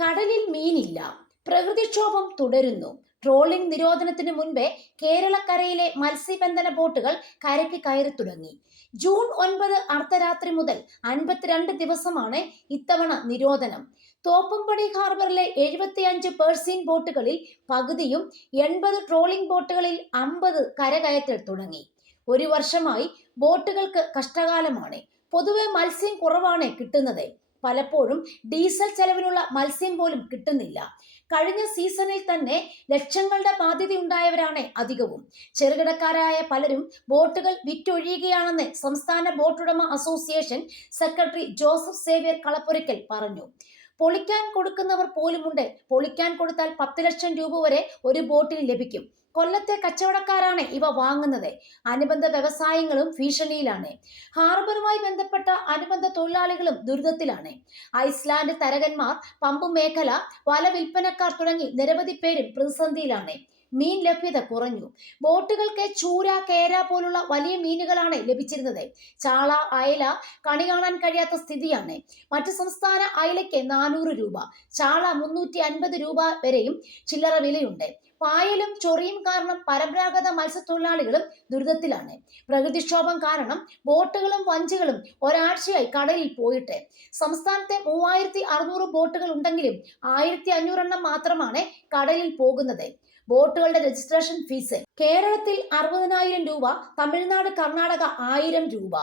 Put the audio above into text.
കടലിൽ മീനില്ല. പ്രകൃതിക്ഷോഭം തുടരുന്നു. ട്രോളിംഗ് നിരോധനത്തിന് മുൻപേ കേരളക്കരയിലെ മത്സ്യബന്ധന ബോട്ടുകൾ കരയ്ക്ക് കയറി തുടങ്ങി. ജൂൺ 9 അർദ്ധരാത്രി മുതൽ 52 ദിവസമാണ് ഇത്തവണ നിരോധനം. തോപ്പുംപടി ഹാർബറിലെ 75 പേഴ്സീൻ ബോട്ടുകളിൽ പകുതിയും 80 ട്രോളിംഗ് ബോട്ടുകളിൽ 50 കരകയറ്റൽ തുടങ്ങി. ഒരു വർഷമായി ബോട്ടുകൾക്ക് കഷ്ടകാലമാണ്. പൊതുവെ മത്സ്യം കുറവാണ് കിട്ടുന്നത്. പലപ്പോഴും ഡീസൽ ചെലവിനുള്ള മത്സ്യം പോലും കിട്ടുന്നില്ല. കഴിഞ്ഞ സീസണിൽ തന്നെ ലക്ഷങ്ങളുടെ ബാധ്യതയുണ്ടായവരാണ് അധികവും. ചെറുകിടക്കാരായ പലരും ബോട്ടുകൾ വിറ്റൊഴിയുകയാണെന്ന് സംസ്ഥാന ബോട്ടുടമ അസോസിയേഷൻ സെക്രട്ടറി ജോസഫ് സേവ്യർ കളപ്പുരയ്ക്കൽ പറഞ്ഞു. പൊളിക്കാൻ കൊടുക്കുന്നവർ പോലുമുണ്ട്. പൊളിക്കാൻ കൊടുത്താൽ 10 ലക്ഷം രൂപ വരെ ഒരു ബോട്ടിന് ലഭിക്കും. കൊല്ലത്തെ കച്ചവടക്കാരാണ് ഇവ വാങ്ങുന്നത്. അനുബന്ധ വ്യവസായങ്ങളും ഭീഷണിയിലാണ്. ഹാർബറുമായി ബന്ധപ്പെട്ട അനുബന്ധ തൊഴിലാളികളും ദുരിതത്തിലാണ്. ഐസ്ലാൻഡ് തരകന്മാർ, പമ്പ് മേഖല, വല വിൽപ്പനക്കാർ തുടങ്ങി നിരവധി പേരും പ്രതിസന്ധിയിലാണ്. മീൻ ലഭ്യത കുറഞ്ഞു. ബോട്ടുകൾക്ക് ചൂര, കേര പോലുള്ള വലിയ മീനുകളാണ് ലഭിച്ചിരുന്നത്. ചാള, അയല കണി കാണാൻ കഴിയാത്ത സ്ഥിതിയാണ്. മറ്റു സംസ്ഥാന അയലയ്ക്ക് 400 രൂപ, ചാള 350 രൂപ വരെയും ചില്ലറ വിലയുണ്ട്. പായലും ചൊറിയും കാരണം പരമ്പരാഗത മത്സ്യത്തൊഴിലാളികളും ദുരിതത്തിലാണ്. പ്രകൃതിക്ഷോഭം കാരണം ബോട്ടുകളും വഞ്ചികളും ഒരാഴ്ചയായി കടലിൽ പോയിട്ട്. സംസ്ഥാനത്തെ 3600 ബോട്ടുകൾ ഉണ്ടെങ്കിലും 1500 എണ്ണം മാത്രമാണ് കടലിൽ പോകുന്നത്. ബോട്ടുകളുടെ രജിസ്ട്രേഷൻ ഫീസ് കേരളത്തിൽ 60,000 രൂപ, തമിഴ്നാട്, കർണാടക 1000 രൂപ.